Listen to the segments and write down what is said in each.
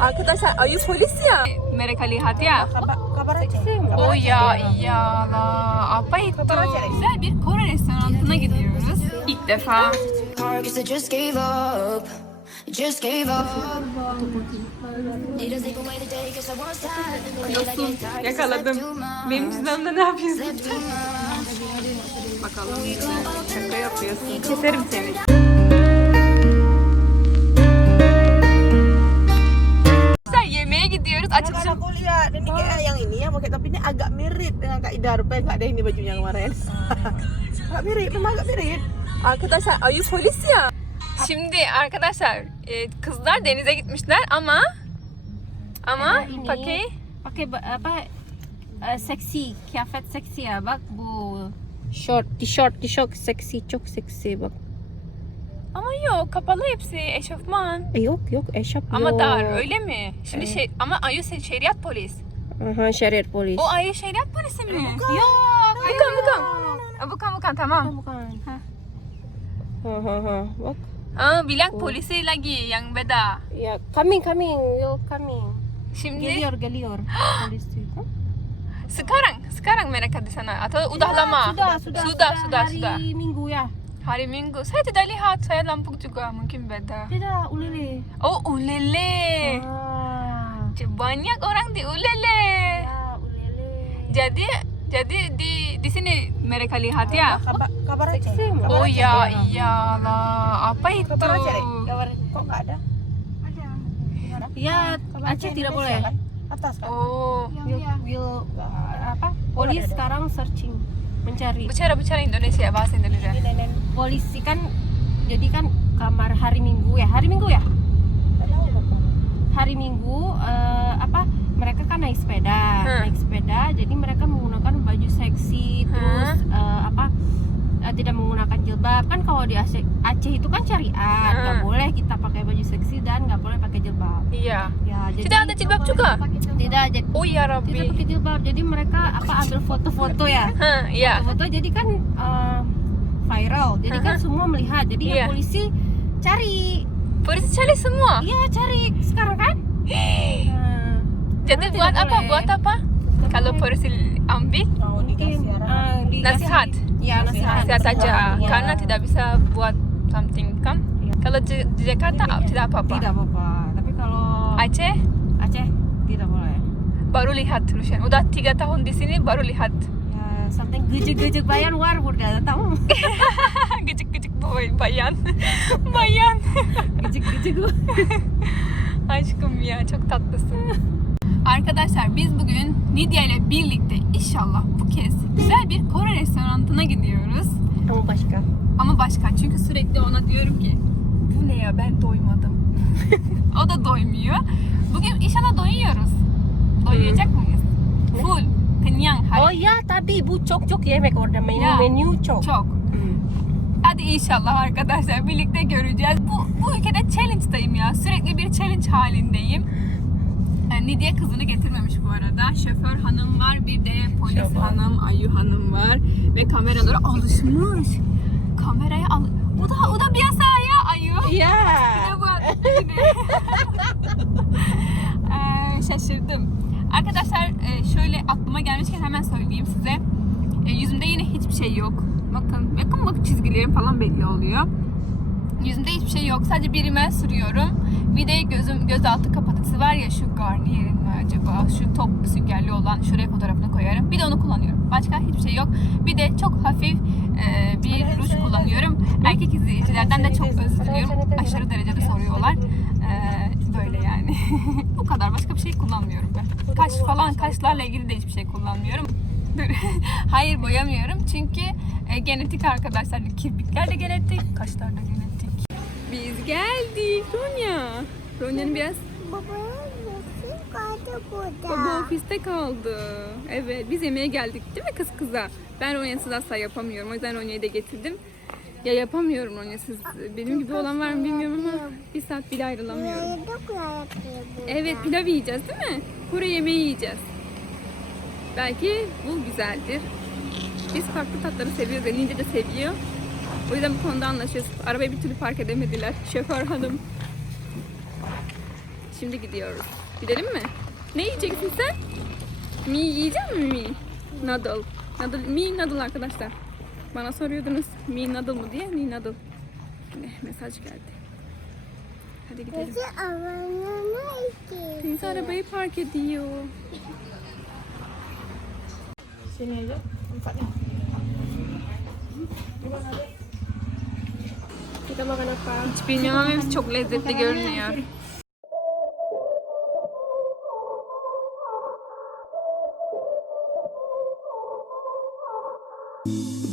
Arkadaşlar ayı polis ya. Mereka lihat ya. Aja. Oh ya iyalah. Apa itu? Güzel bir Kore restoranına gidiyoruz. İlk defa. Just gave up. I Yakaladım. Benim cüzdanımda ne yapıyorsun? Bakalım. Şaka yapıyorsun. Keserim seni. Gidiyoruz. Açılışın aku lihat ini kayak yang ini ya pakai tapi ini agak mirip dengan Kak Ida rupanya nggak ada ini bajunya kemarin. agak mirip, memang agak mirip. Arkadaşlar ayı polis ya. Şimdi arkadaşlar e, kızlar denize gitmişler ama ama ini pakai pakai ba- apa eh, seksi kıyafet seksi ya bak bu short tişört tişört seksi çok seksi bak ama yok kapalı hepsi eşofman. E, yok yok eşap Ama yok. dar öyle mi? Şimdi Evet. şey ama ayı se- şeriat polis. Aha şerir polis O ayı şeriat polisi mi? Yok. Bukan bukan. Bukan bukan tamam. bukan Ha. ha ha ha bak Aa, bilang polisi lagi yang beda. ya coming coming yo coming Şimdi geliyor geliyor polis itu sekarang sekarang mereka di sana atau udah lama? sudah sudah sudah sudah hari sudah. minggu ya Hari Minggu. Saya tidak lihat. Saya lampuk juga mungkin beda. tidak ulele Oh, Ulele. ah Banyak orang di Ulele. ya ulele Jadi jadi di di sini mereka lihat ya. Kabar, kabar aja. Oh ya, iyalah. Apa itu? Kabar aja. Kabar kok nggak ada? ya Kabar Aceh aja tidak boleh? Atas kan? Oh, will, will uh, apa polis sekarang searching mencari bicara bicara Indonesia bahasa Indonesia. Ini nenek polisi kan jadi kan kamar hari minggu ya hari minggu ya hari minggu eh, apa mereka kan naik sepeda Hmm. naik sepeda jadi mereka menggunakan baju seksi terus eh, apa eh, tidak menggunakan jilbab kan kalau di Aceh Aceh itu kan syariat nggak Hmm. boleh kita pakai baju seksi dan nggak boleh pakai jilbab Iya. ya jadi Tidak ada jilbab juga. tidak jadi Oh ya tidak Rabbi. pakai jilbab jadi mereka apa foto-foto ya Hah, iya. foto jadi kan eh, viral jadi kan semua melihat jadi Iya. ya polisi cari Polisi cari semua. iya cari sekarang kan Nah, Jadi buat tidak apa? boleh. Buat apa? Kalau polisi ambil dikasih eh, dikasih- nasihat, ya nasihat nasihat saja. Iya. Karena tidak bisa buat something kan? Iya. Kalau di, Jakarta tidak apa-apa. tidak apa-apa tapi kalau Aceh tidak baru lihat Rusyan. Udah tiga tahun di sini baru lihat. ya something gejek-gejek bayan war udah tahu boy bayan. bayan. gejek-gejek Aşkım ya çok tatlısın. Arkadaşlar biz bugün Nidia ile birlikte inşallah bu kez güzel bir Kore restoranına gidiyoruz. kamu başka Ama başka çünkü sürekli ona diyorum ki bu ne ya ben doymadım. o da doymuyor. Bugün inşallah doyuyoruz. Doyacak mıyız? Full. Kenyang. oh Hari. ya tapi bu çok çok yemek orada menü Ya. menü çok Çok. Hadi inşallah arkadaşlar birlikte göreceğiz. Bu, bu ülkede challenge'dayım ya. Sürekli bir challenge halindeyim. Yani Nidia kızını getirmemiş bu arada. Şoför hanım var, bir de polis Şoför. hanım, Ayu hanım var. Ve kameralara alışmış. Kameraya al... O da, o da biasa ya Ayu. ya Bir de. Ee, şaşırdım. Arkadaşlar e, şöyle aklıma gelmişken hemen söyleyeyim size. E, yüzümde yine hiçbir şey yok. Bakın, bakın bak çizgilerim falan belli oluyor. Yüzümde hiçbir şey yok. Sadece bir rimel sürüyorum. Bir de gözüm gözaltı kapatıcısı var ya şu Garnier'in mi acaba? Şu top süngerli olan şuraya fotoğrafını koyarım. Bir de onu kullanıyorum. Başka hiçbir şey yok. Bir de çok hafif e, bir ruj kullanıyorum. Erkek izleyicilerden de çok özür diliyorum. Aşırı derecede soruyorlar. E, böyle yani. Bu kadar. Başka bir şey kullanmıyorum ben. Kaş falan, kaşlarla ilgili de hiçbir şey kullanmıyorum. Hayır boyamıyorum çünkü e, genetik arkadaşlar. Kirpikler de genetik, kaşlar da genetik. Biz geldik Ronya. Ronya'nın biraz baba ofiste kaldı. Evet biz yemeğe geldik değil mi kız kıza? Ben Ronya'sız asla yapamıyorum. O yüzden Ronya'yı da getirdim. Ya yapamıyorum Ronya'sız. Benim gibi olan var mı bilmiyorum ama bir saat bile ayrılamıyorum. Evet pilav yiyeceğiz değil mi? Kore yemeği yiyeceğiz. Belki bu güzeldir. Biz farklı tatları seviyoruz. Elince de seviyor. O yüzden bu konuda anlaşıyoruz. Arabayı bir türlü park edemediler. Şoför hanım. Şimdi gidiyoruz. Gidelim mi? Ne yiyeceksin sen? Mi yiyecek mi mi? Noodle. Noodle. Mi noodle arkadaşlar. Bana soruyordunuz mi noodle mı diye. Noodle. Ne mesaj geldi. Hadi gidelim. Teyze arabayı park ediyor. Makan apa? Hiç bilmiyorum ama hepsi çok lezzetli görünüyor.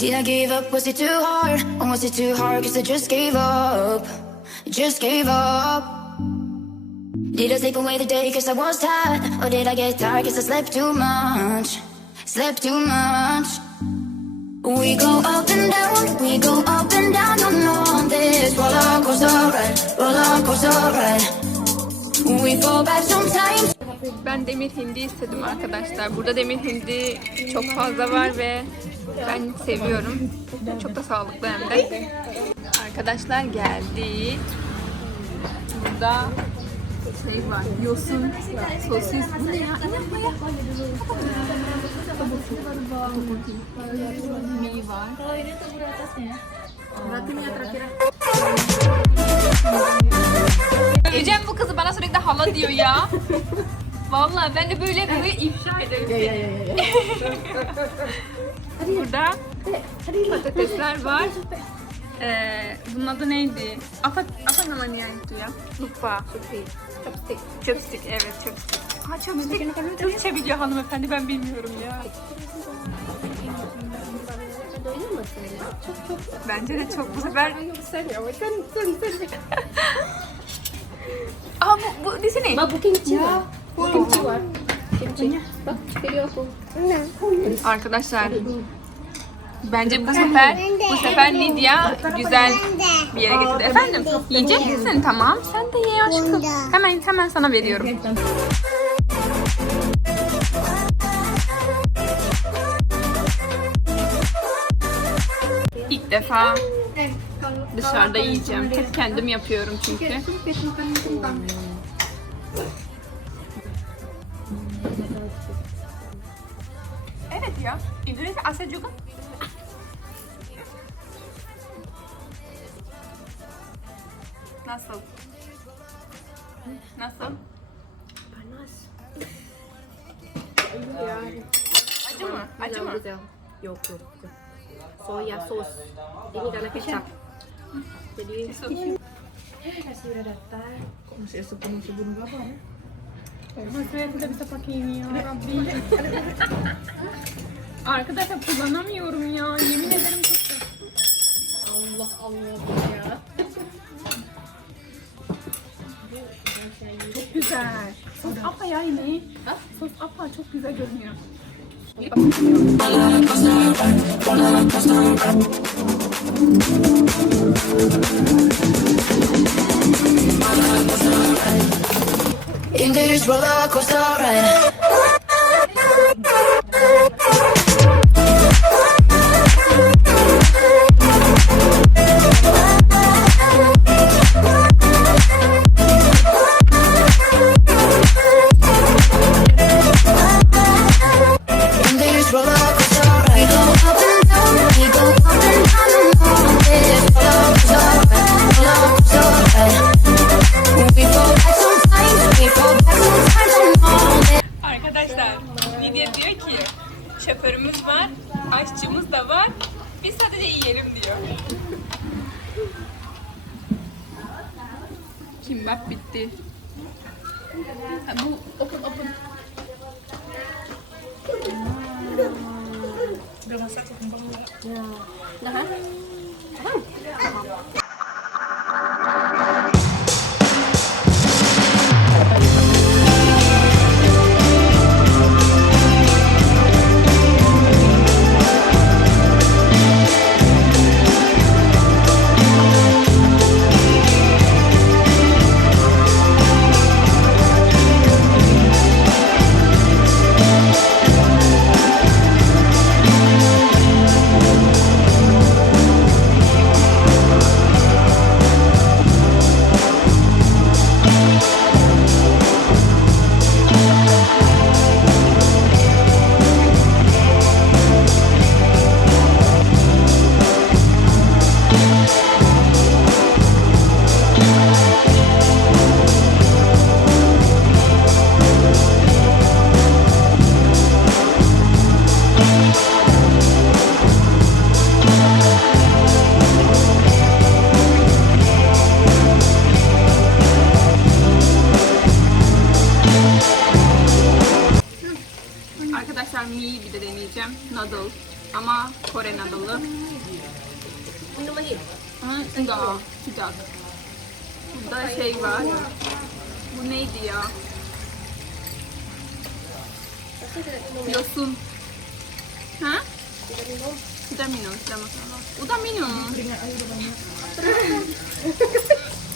Did I give up? Was it too hard? Or was it too hard? Cause I just gave up. Just gave up. Did I sleep away the day cause I was tired? Or did I get tired cause I slept too much? Slept too much. We go up and down, we go up and down on this roller coaster ride, roller coaster ride. We fall back sometimes. Ben demir hindi istedim arkadaşlar. Burada demir hindi çok fazla var ve ben seviyorum. Çok da sağlıklı hem de. Arkadaşlar geldi. Burada şey var. Yosun, sosis. Bu ne ya? İnanma ya. Mi var. Öleceğim bu kızı bana sürekli hala diyor ya. Vallahi ben de böyle böyle ifşa ederim. Burada patatesler var. Ee, bunun adı neydi? Apa, apa namanya itu ya? Lupa. Chopstick. Chopstick, evet chopstick. Ha chopstick. Türkçe biliyor hanımefendi ben bilmiyorum ya. Bence de çok bu sefer... Aa bu, bu di sini. Bak bu kimchi var. Var. Bak. Arkadaşlar bence bu sefer bu sefer Lidya güzel bir yere getirdi. Efendim yiyecek misin? Tamam sen de ye aşkım. Hemen hemen sana veriyorum. İlk defa dışarıda yiyeceğim. Hep kendim yapıyorum çünkü. Indonesia Asya juga. Nasıl? Nasıl? Panas. Acı mı? Acı mı? Güzel. Yok yok. yok. Soya sos. Ini karena kecap. Jadi kasih udah daftar. Kok masih sepenuh sebelum berapa ya? Masaya da bisa pakai ini ya Rabbi. Arkadaşlar kullanamıyorum ya. Yemin ederim çok kötü. Allah Allah ya. Çok güzel. Sos apa ya? Sos apa çok güzel görünüyor. In this roller coaster ride. Gamasakit ang bangla. Yeah. Lahat? Ah! Minum.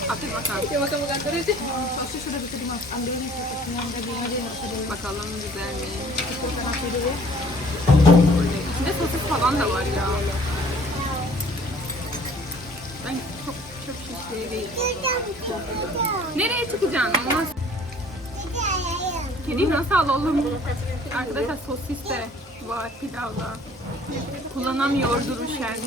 Afiyet bakalım. Ya terus sih. Sosis sudah bisa diambil nih yang daging aja nggak usah. Bakalım güzel mi? İçinde sosis falan da var ya. Ben çok çok şey değil. Nereye çıkacaksın? Olmaz. Kedi nasıl alalım? Arkadaşlar sosis de var pilavda. Kullanamıyor duruşen.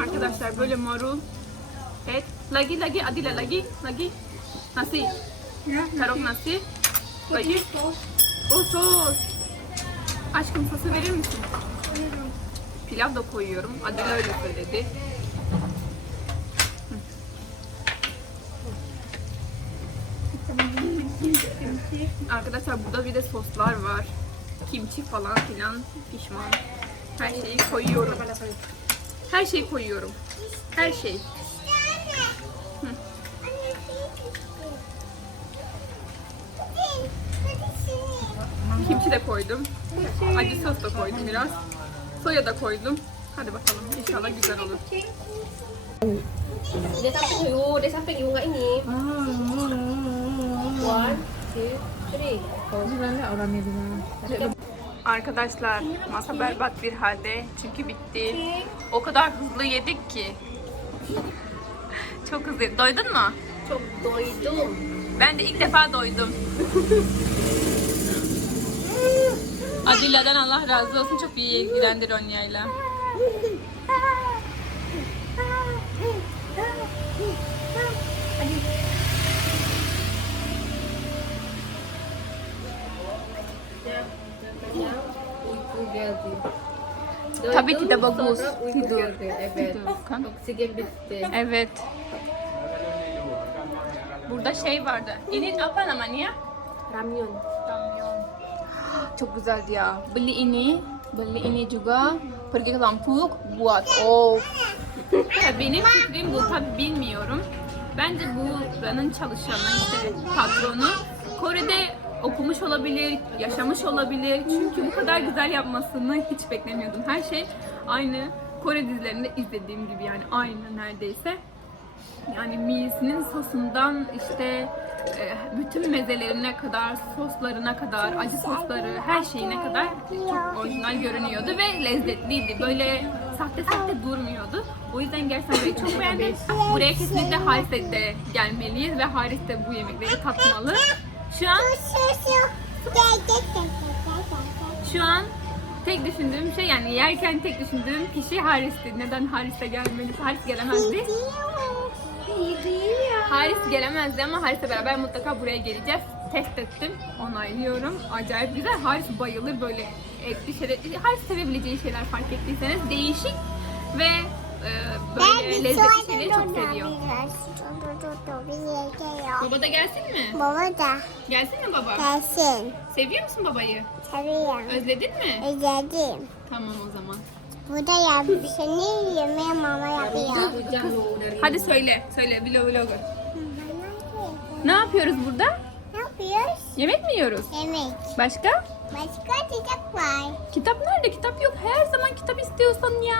Arkadaşlar böyle marul, et, lagi lagi adila lagi lagi nasi, tarok nasi, lagi. O sos. Aşkım sosu verir misin? Pilav da koyuyorum. Adila öyle söyledi. Arkadaşlar burada bir de soslar var. Kimchi falan filan pişman. Her şeyi koyuyorum. Her şeyi koyuyorum. Her şey. Hı. Kimchi de koydum. Acı sos da koydum biraz. Soya da koydum. Hadi bakalım inşallah güzel olur. Dia sampai dulu, dia sampai juga ini. One, Arkadaşlar masa berbat bir halde çünkü bitti. O kadar hızlı yedik ki. Çok hızlı. Doydun mu? Çok doydum. Ben de ilk defa doydum. Adila'dan Allah razı olsun çok iyi ilgilendir Uyku geldi. Tabii ki de bagus. Sonra uyku Tidur. geldi. Evet. Kan. Oksigen bitti. Evet. Burada şey vardı. Ini apa namanya? Ramyun. Ramyun. Çok güzeldi ya. Beli ini, beli ini juga pergi ke Lampuk buat. Oh. Ya Benim fikrim bu tabi bilmiyorum. Bence buranın çalışanı işte patronu Kore'de okumuş olabilir, yaşamış olabilir. Çünkü bu kadar güzel yapmasını hiç beklemiyordum. Her şey aynı Kore dizilerinde izlediğim gibi yani aynı neredeyse. Yani miyisinin sosundan işte e, bütün mezelerine kadar, soslarına kadar, acı sosları, her şeyine kadar çok orijinal görünüyordu ve lezzetliydi. Böyle sahte sahte durmuyordu. O yüzden gerçekten burayı çok beğendim. Buraya kesinlikle Haris'e de gelmeliyiz ve Haris de bu yemekleri tatmalı. Şu an şu an tek düşündüğüm şey yani yerken tek düşündüğüm kişi Haris'ti. Neden Haris'e gelmeliyiz? Haris gelemezdi. Haris gelemezdi ama Haris'le beraber mutlaka buraya geleceğiz. Test ettim, onaylıyorum. Acayip güzel. Haris bayılır böyle etli şeyler. Haris sevebileceği şeyler fark ettiyseniz değişik ve e, böyle lezzetli şeyleri çok seviyor. Baba da gelsin mi? Baba da Gelsin mi baba? gelsin. Seviyor musun babayı? Seviyorum. Özledin mi? Özledim. Tamam o zaman. Bu da yap. Seni yemeğe mama yapıyor. Hadi söyle, söyle vlog vlogger. Ne yapıyoruz burada? Ne yapıyoruz? Yemek mi yiyoruz? Yemek. Başka? Başka çiçek var. Kitap nerede? Kitap yok. Her zaman kitap istiyorsan ya.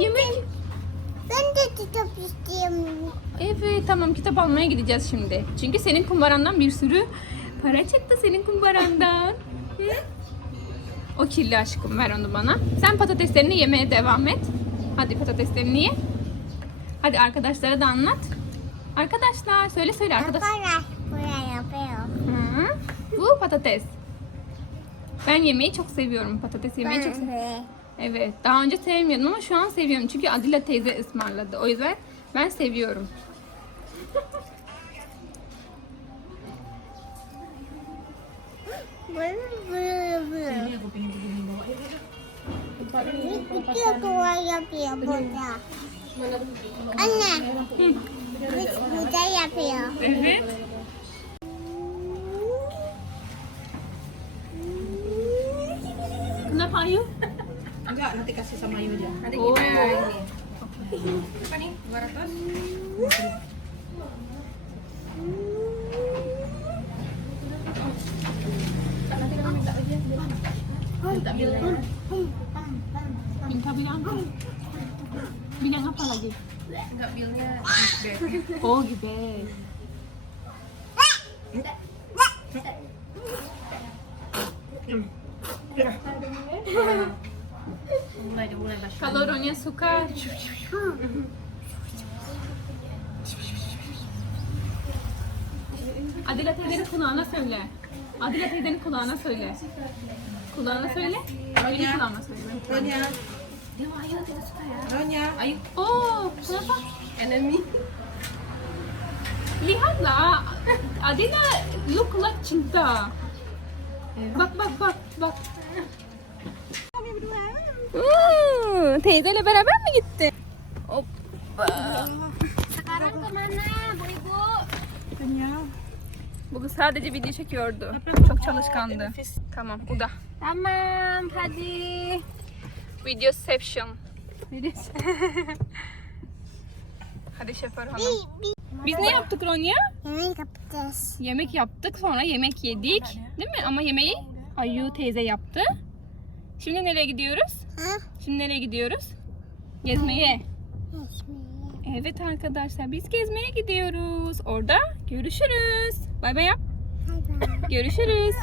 Yemek. Ben kitap istiyorum. Evet tamam kitap almaya gideceğiz şimdi. Çünkü senin kumbarandan bir sürü para çıktı senin kumbarandan. Hı? O kirli aşkım ver onu bana. Sen patateslerini yemeye devam et. Hadi patateslerini ye. Hadi arkadaşlara da anlat. Arkadaşlar söyle söyle arkadaş. Arkadaş buraya yapıyor. Hı, bu patates. Ben yemeği çok seviyorum. Patates yemeyi çok seviyorum. Evet. Daha önce sevmiyordum ama şu an seviyorum. Çünkü Adila teyze ısmarladı. O yüzden ben seviyorum. Kecil keluar yapıyor burada. Anne. Güzel yapıyor. Evet. Kenapa Ayu? Nanti kasih sama Ayu aja. Nanti Oh. kita ini. Apa nih? 200? Minta bilang apa? Bilang apa lagi? Enggak bilnya Oh, gitu. mulai mulai basah. Kalau Ronya suka Adile teyzenin kulağına söyle. Adile teyzenin kulağına söyle. Kulağına söyle. Benim kulağıma söyle. Ronya, Dia mau ayo tidak suka ya. Ronya. Oh, kenapa? Enemy. Lihatlah. Adila look like cinta. Bak bak bak bak. Hmm, teyzeyle beraber mi gitti? Sekarang kemana, Bu Ibu? Bugün sadece video çekiyordu. Çok çalışkandı. Tamam, udah. Tamam, hadi. Videoception. Hadi şoför hanım. Biz ne yaptık Ronya? Yemek yapacağız. Yemek yaptık sonra yemek yedik. Değil mi? Ama yemeği Ayu teyze yaptı. Şimdi nereye gidiyoruz? Ha? Şimdi nereye gidiyoruz? Gezmeye. Resmi. Evet arkadaşlar biz gezmeye gidiyoruz. Orada görüşürüz. Bay bay yap. Görüşürüz.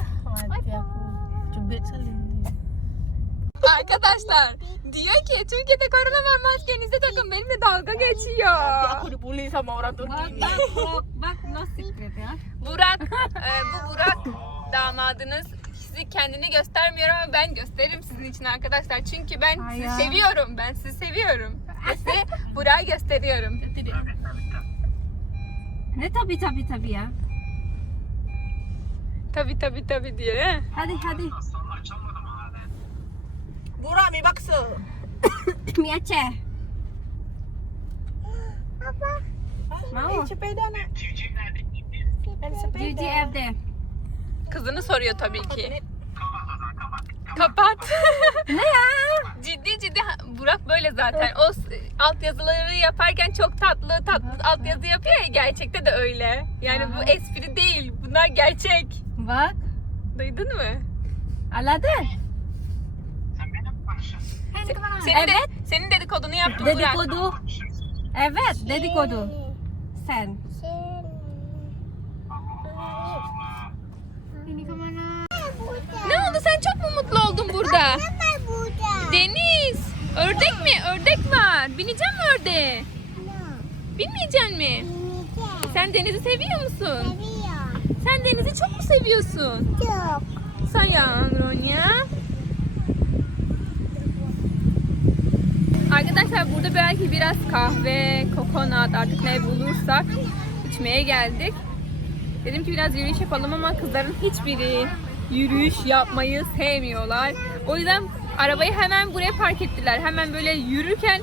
Arkadaşlar diyor ki Türkiye'de korona var maskenizi takın benimle dalga geçiyor. Bak nasıl. Burak, e, bu Burak damadınız. Sizi kendini göstermiyor ama ben gösteririm sizin için arkadaşlar. Çünkü ben sizi seviyorum. Ben sizi seviyorum. Ve size Burak'ı gösteriyorum. Ne tabi tabi tabi ya. Tabi tabi tabi diyor. he? Hadi hadi. Burak mi bakso. Mie Aceh. Mau? Sepeda nak. Cici evde. Kızını soruyor tabii ki. Kapat. Ne ya? ciddi ciddi Burak böyle zaten. O s- altyazıları yaparken çok tatlı tatlı altyazı yapıyor ya gerçekte de öyle. Yani bu espri değil. Bunlar gerçek. Bak. Duydun mu? Anladın? Senin, de, senin dedikodunu yaptı Burak. Dedikodu. Evet, dedikodu. Sen. Ini kemana? Ne oldu sen çok mu mutlu burada? Deniz, ördek mi? Ördek var. Bineceğim mi ördeğe? No. Binmeyecek mi? Dia. Sen Deniz'i seviyor musun? Seviyor. Sen Deniz'i çok mu seviyorsun? Çok. Sayang Ronya. Arkadaşlar burada belki biraz kahve, kokonat artık ne bulursak içmeye geldik. Dedim ki biraz yürüyüş yapalım ama kızların hiçbiri yürüyüş yapmayı sevmiyorlar. O yüzden arabayı hemen buraya park ettiler. Hemen böyle yürürken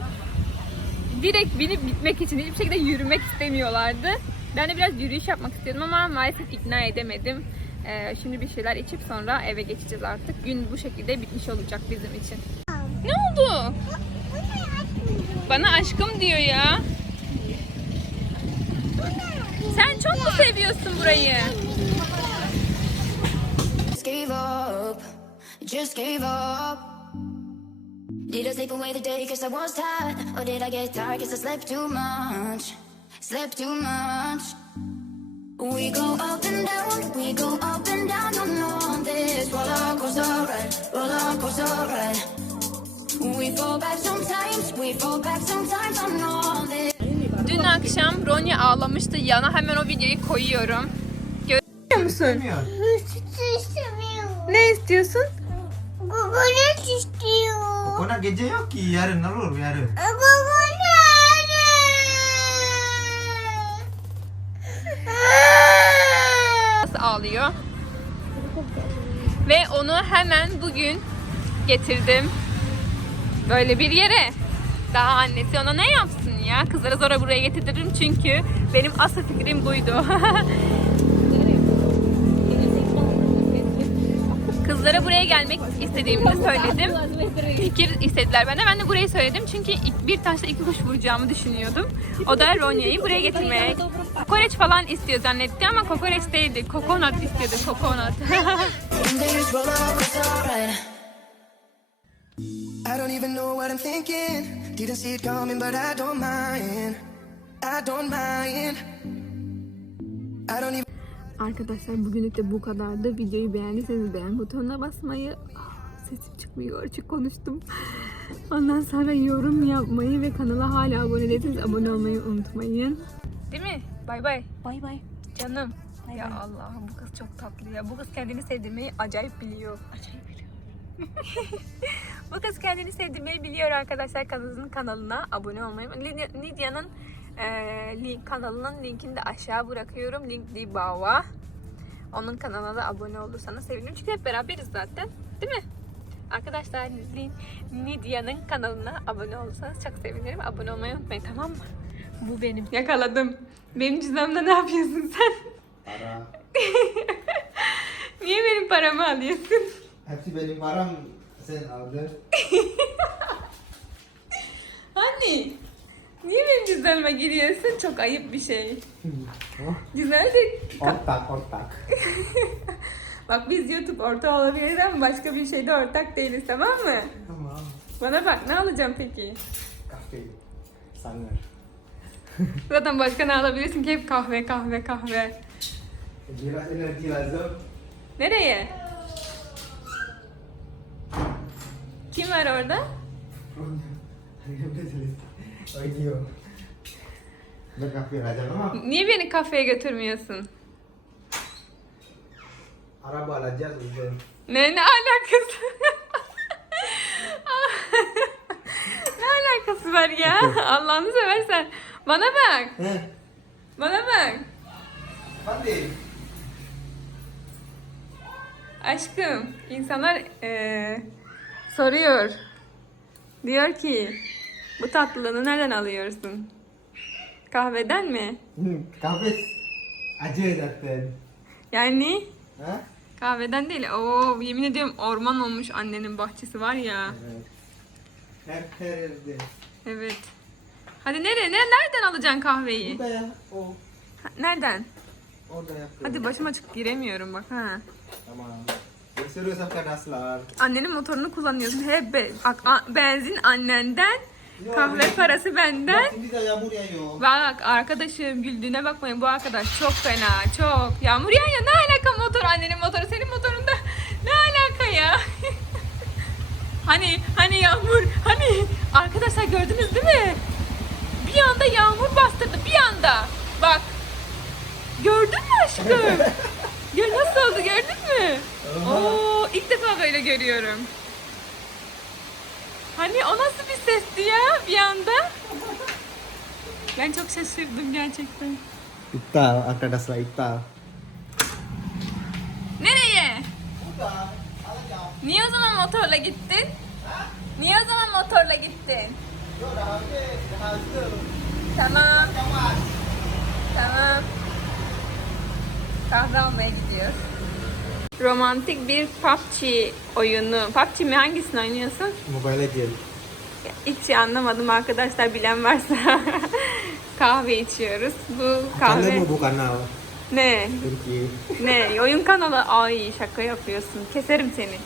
direkt binip gitmek için hiçbir şekilde yürümek istemiyorlardı. Ben de biraz yürüyüş yapmak istiyordum ama maalesef ikna edemedim. Ee, şimdi bir şeyler içip sonra eve geçeceğiz artık. Gün bu şekilde bitmiş olacak bizim için. Ne oldu? Bana aşkım diyor ya. Sen çok mu seviyorsun burayı? Just gave up. Did I sleep away the day cause I was tired? Or did I get tired cause I slept too much? Slept too much. We go up and down, we go up and down on this roller coaster ride, roller coaster ride. We fall back sometimes, we fall back sometimes on all this. Dün akşam Ronya ağlamıştı. Yana hemen o videoyu koyuyorum. Görüyor musun? Ne istiyorsun? Kokonat istiyor. Konak gece yok ki yarın olur yarın. Kokonat. Nasıl ağlıyor? Ve onu hemen bugün getirdim. Böyle bir yere. Daha annesi ona ne yapsın ya? Kızları zora buraya getirdim çünkü benim asıl fikrim buydu. buraya gelmek istediğimi söyledim. Fikir istediler benden. Ben de burayı söyledim çünkü bir taşla iki kuş vuracağımı düşünüyordum. O da Ronya'yı buraya getirmeye. Kokoreç falan istiyor zannetti ama kokoreç değildi. Kokonat istiyordu, kokonat. I don't even know what I'm thinking. Didn't see it coming, but I don't mind. I don't mind. I don't even. Arkadaşlar bugünlük de bu kadardı. Videoyu beğendiyseniz beğen butonuna basmayı Ah, sesim çıkmıyor açık konuştum. Ondan sonra yorum yapmayı ve kanala hala abone değilseniz abone olmayı unutmayın. Değil mi? Bay bay. Bay bay. Canım. ya Allah'ım bu kız çok tatlı ya. Bu kız kendini sevdirmeyi acayip biliyor. Acayip biliyor. bu kız kendini sevdirmeyi biliyor arkadaşlar. Kanalının kanalına abone olmayı. Lidya'nın e, link, kanalının linkini de aşağı bırakıyorum. Link di bawah. Onun kanalına da abone olursanız sevinirim. Çünkü hep beraberiz zaten. Değil mi? Arkadaşlar Lin- Nidya'nın kanalına abone olursanız çok sevinirim. Abone olmayı unutmayın tamam mı? Bu benim. Yakaladım. Benim cüzdanımda ne yapıyorsun sen? Para. Niye benim paramı alıyorsun? Hepsi benim param. Sen aldın. Hani? Niye benim cüzdanıma giriyorsun? Çok ayıp bir şey. Güzel de... Ortak, ortak. Bak biz YouTube orta olabiliriz ama başka bir şeyde ortak değiliz tamam mı? Tamam. Bana bak ne alacağım peki? Kafe. Sanır. Zaten başka ne alabilirsin ki hep kahve kahve kahve. Biraz enerji lazım. Nereye? Kim var orada? Oynuyor. Ben kafe alacağım ama Niye beni kafeye götürmüyorsun? araba alacağız yüzden. Ne ne alakası? ne alakası var ya? Allah'ını seversen. Bana bak. He? Bana bak. Hadi. Aşkım, insanlar eee, soruyor. Diyor ki, bu tatlılığını nereden alıyorsun? Kahveden mi? Kafe acı zaten. Yani Ha? kahveden değil. Oo, yemin ediyorum orman olmuş annenin bahçesi var ya. Evet. Her, her yerde. Evet. Hadi nereye? Ne, nereden alacaksın kahveyi? Burada ya. O. Ha, Nereden? Orada yapıyorum. Hadi başım açık giremiyorum bak ha. Tamam. Görüşürüz arkadaşlar. Annenin motorunu kullanıyorsun. Hep be- bak, a- benzin annenden, kahve parası benden. Bak şimdi de yağmur yağıyor. Bak arkadaşım güldüğüne bakmayın bu arkadaş çok fena çok. Yağmur yağıyor ne alaka motor annenin motoru senin motorunda ne alaka ya? hani hani yağmur hani arkadaşlar gördünüz değil mi? Bir anda yağmur bastırdı bir anda. Bak gördün mü aşkım? Gör nasıl oldu gördün mü? Oo ilk defa böyle görüyorum. Hani o nasıl bir sesti ya bir anda? Ben çok şaşırdım gerçekten. İptal arkadaşlar iptal. Nereye? Niye o zaman motorla gittin? Niye o zaman motorla gittin? Tamam. Tamam. Kahve almaya gidiyoruz. Romantik bir PUBG oyunu. PUBG mi? Hangisini oynuyorsun? Mobile Legends. Hiç anlamadım arkadaşlar bilen varsa. kahve içiyoruz. Bu kahve Kanal bu bu kanal. ne? Türkiye. Ne? Oyun kanalı. Ay şaka yapıyorsun. Keserim seni.